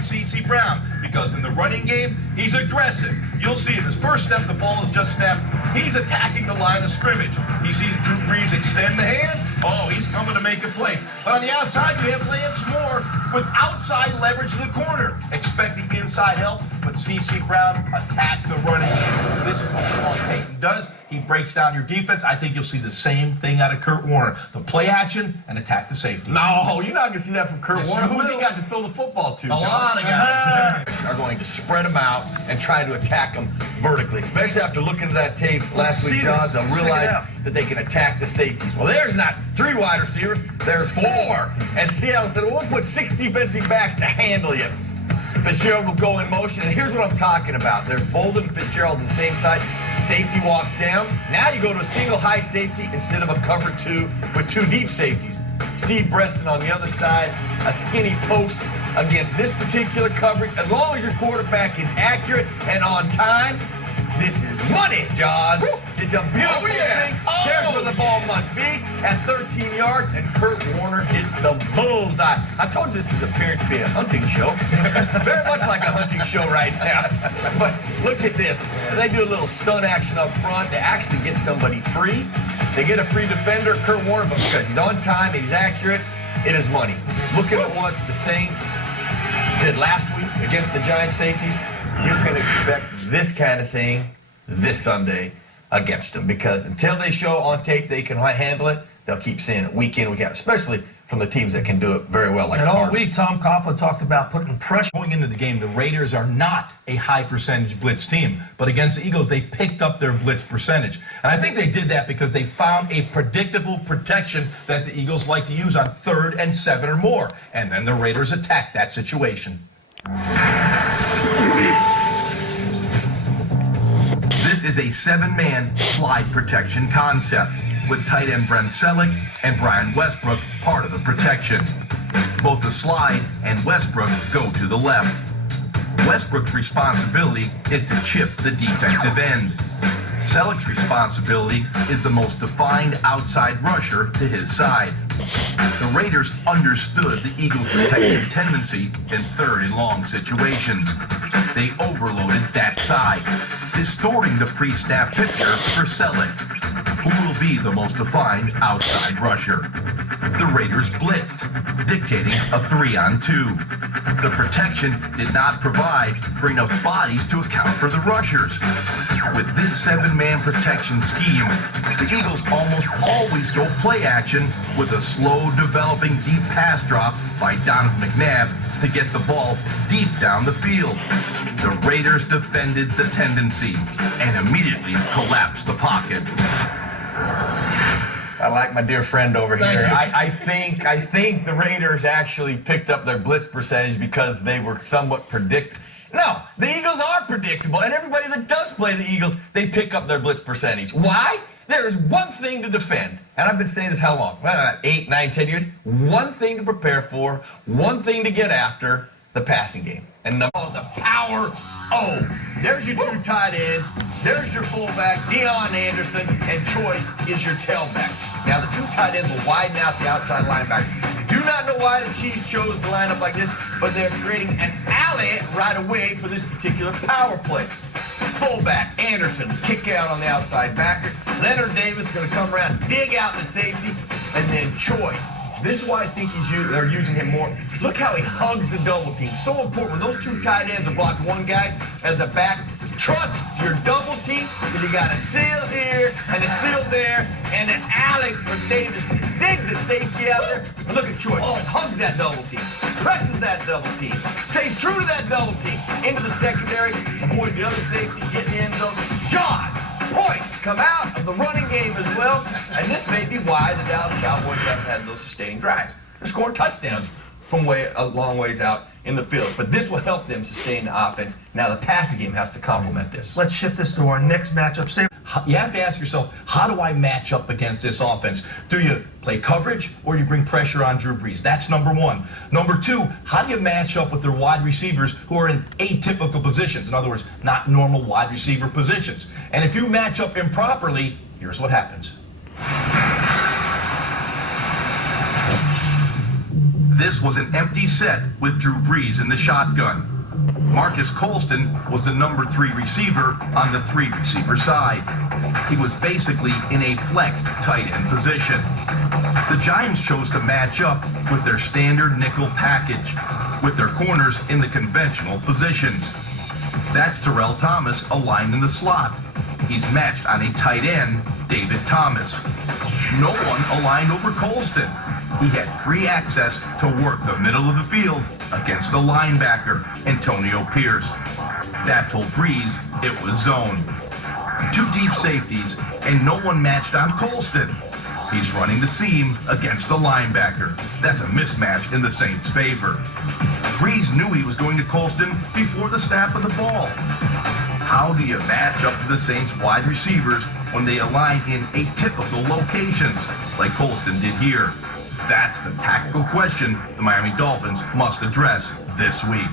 attack C.C. Brown because in the running game, he's aggressive. You'll see in his first step, the ball is just snapped. He's attacking the line of scrimmage. He sees Drew Brees extend the hand. Oh, he's coming to make a play. But on the outside, you have Lance Moore with outside leverage to the corner, expecting inside help. But C.C. Brown attacked the running game. This is what Sean Payton does. He breaks down your defense. I think you'll see the same thing out of Kurt Warner. The play action and attack the safety. No, you're not going to see that from Kurt Warner. Who's he got to throw the football to, A lot of guys. Are going to spread them out and try to attack them vertically, especially after looking at that tape last week, Jaws. They'll realize that they can attack the safeties. Well, there's not 3 wide receivers, there's 4. And Seattle said, well, we'll put 6 defensive backs to handle you. Fitzgerald will go in motion, and here's what I'm talking about. There's Bolden and Fitzgerald on the same side. Safety walks down. Now you go to a single high safety instead of a cover 2 with 2 deep safeties. Steve Breston on the other side, a skinny post against this particular coverage. As long as your quarterback is accurate and on time, this is money, Jaws. It's a beautiful thing. There's where the ball must be at 13 yards, and Kurt Warner hits the bullseye. I told you this is appearing to be a hunting show. Very much like a hunting show right now. But look at this. They do a little stunt action up front. They actually get somebody free. They get a free defender, Kurt Warner, but because he's on time and he's accurate, it is money. Look at what the Saints did last week against the Giant safeties. You can expect this kind of thing this Sunday against them, because until they show on tape they can handle it, they'll keep seeing it week in, week out, especially from the teams that can do it very well. Like and all week, Tom Coughlin talked about putting pressure. Going into the game, the Raiders are not a high percentage blitz team, but against the Eagles, they picked up their blitz percentage. And I think they did that because they found a predictable protection that the Eagles like to use on 3rd and 7 or more. And then the Raiders attacked that situation. This is a 7-man slide protection concept, with tight end Brent Selleck and Brian Westbrook part of the protection. Both the slide and Westbrook go to the left. Westbrook's responsibility is to chip the defensive end. Selleck's responsibility is the most defined outside rusher to his side. The Raiders understood the Eagles' protective tendency in 3rd and long situations. They overloaded that side, distorting the pre-snap picture for Selleck, who will be the most defined outside rusher. The Raiders blitzed, dictating a 3-on-2. The protection did not provide for enough bodies to account for the rushers. With this 7-man protection scheme, the Eagles almost always go play action with a slow developing deep pass drop by Donovan McNabb to get the ball deep down the field. The Raiders defended the tendency and immediately collapsed the pocket. I like my dear friend over here. I think the Raiders actually picked up their blitz percentage because they were somewhat predictable. No, the Eagles are predictable, and everybody that does play the Eagles, they pick up their blitz percentage. Why? There is one thing to defend, and I've been saying this how long? 8, 9, 10 years. One thing to prepare for, one thing to get after, the passing game. And the power O. There's your 2 tight ends. There's your fullback, Deion Anderson, and Choice is your tailback. Now, the 2 tight ends will widen out the outside linebackers. Do not know why the Chiefs chose to line up like this, but they're creating an alley right away for this particular power play. Fullback, Anderson, kick out on the outside backer. Leonard Davis going to come around, dig out the safety, and then Choice. This is why I think they're using him more. Look how he hugs the double team. So important. When those 2 tight ends are blocking one guy as a back, trust your double team, because you got a seal here and a seal there, and an alley for Davis to dig the safety out there. And look at Choice. Hugs that double team. Presses that double team. Stays true to that double team. Into the secondary. Avoid the other safety. Get in the end zone. Jaws. Points come out of the running game as well, and this may be why the Dallas Cowboys haven't had those sustaining drives. They're scoring touchdowns from a long ways out in the field, but this will help them sustain the offense. Now the passing game has to complement this. Let's shift this to our next matchup. You have to ask yourself, how do I match up against this offense? Do you play coverage or you bring pressure on Drew Brees? That's number 1. Number 2, how do you match up with their wide receivers who are in atypical positions? In other words, not normal wide receiver positions. And if you match up improperly, here's what happens. This was an empty set with Drew Brees in the shotgun. Marcus Colston was the number 3 receiver on the 3 receiver side. He was basically in a flexed tight end position. The Giants chose to match up with their standard nickel package, with their corners in the conventional positions. That's Terrell Thomas aligned in the slot. He's matched on a tight end, David Thomas. No one aligned over Colston. He had free access to work the middle of the field against the linebacker, Antonio Pierce. That told Brees it was zone. 2 deep safeties, and no one matched on Colston. He's running the seam against the linebacker. That's a mismatch in the Saints' favor. Brees knew he was going to Colston before the snap of the ball. How do you match up to the Saints' wide receivers when they align in atypical locations, like Colston did here? That's the tactical question the Miami Dolphins must address this week.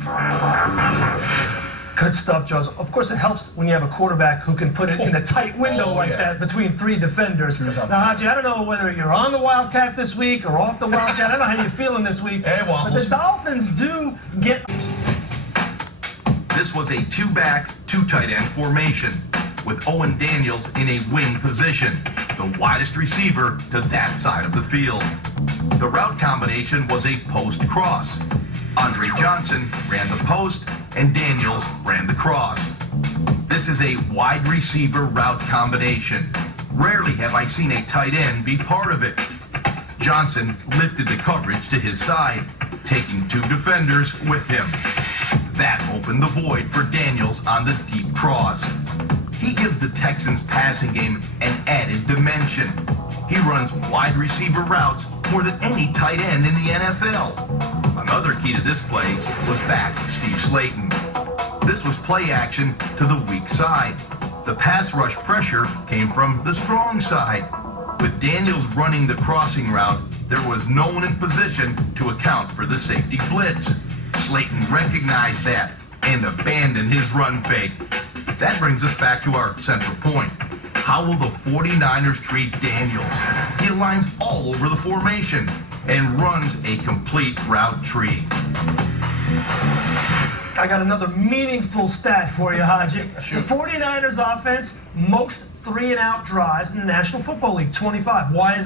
Good stuff, Joseph. Of course, it helps when you have a quarterback who can put it in a tight window that between 3 defenders. Now, Haji, I don't know whether you're on the Wildcat this week or off the Wildcat. I don't know how you're feeling this week. Hey, Waffles. But the Dolphins do get... This was a 2-back, 2 tight end formation, with Owen Daniels in a wing position, the widest receiver to that side of the field. The route combination was a post cross. Andre Johnson ran the post, and Daniels ran the cross. This is a wide receiver route combination. Rarely have I seen a tight end be part of it. Johnson lifted the coverage to his side, taking 2 defenders with him. That opened the void for Daniels on the deep cross. He gives the Texans' passing game an added dimension. He runs wide receiver routes more than any tight end in the NFL. Another key to this play was back Steve Slayton. This was play action to the weak side. The pass rush pressure came from the strong side. With Daniels running the crossing route, there was no one in position to account for the safety blitz. Slayton recognized that and abandoned his run fake. That brings us back to our central point. How will the 49ers treat Daniels? He aligns all over the formation and runs a complete route tree. I got another meaningful stat for you, Haji. The 49ers offense, most 3-and-out drives in the National Football League, 25. Why is that?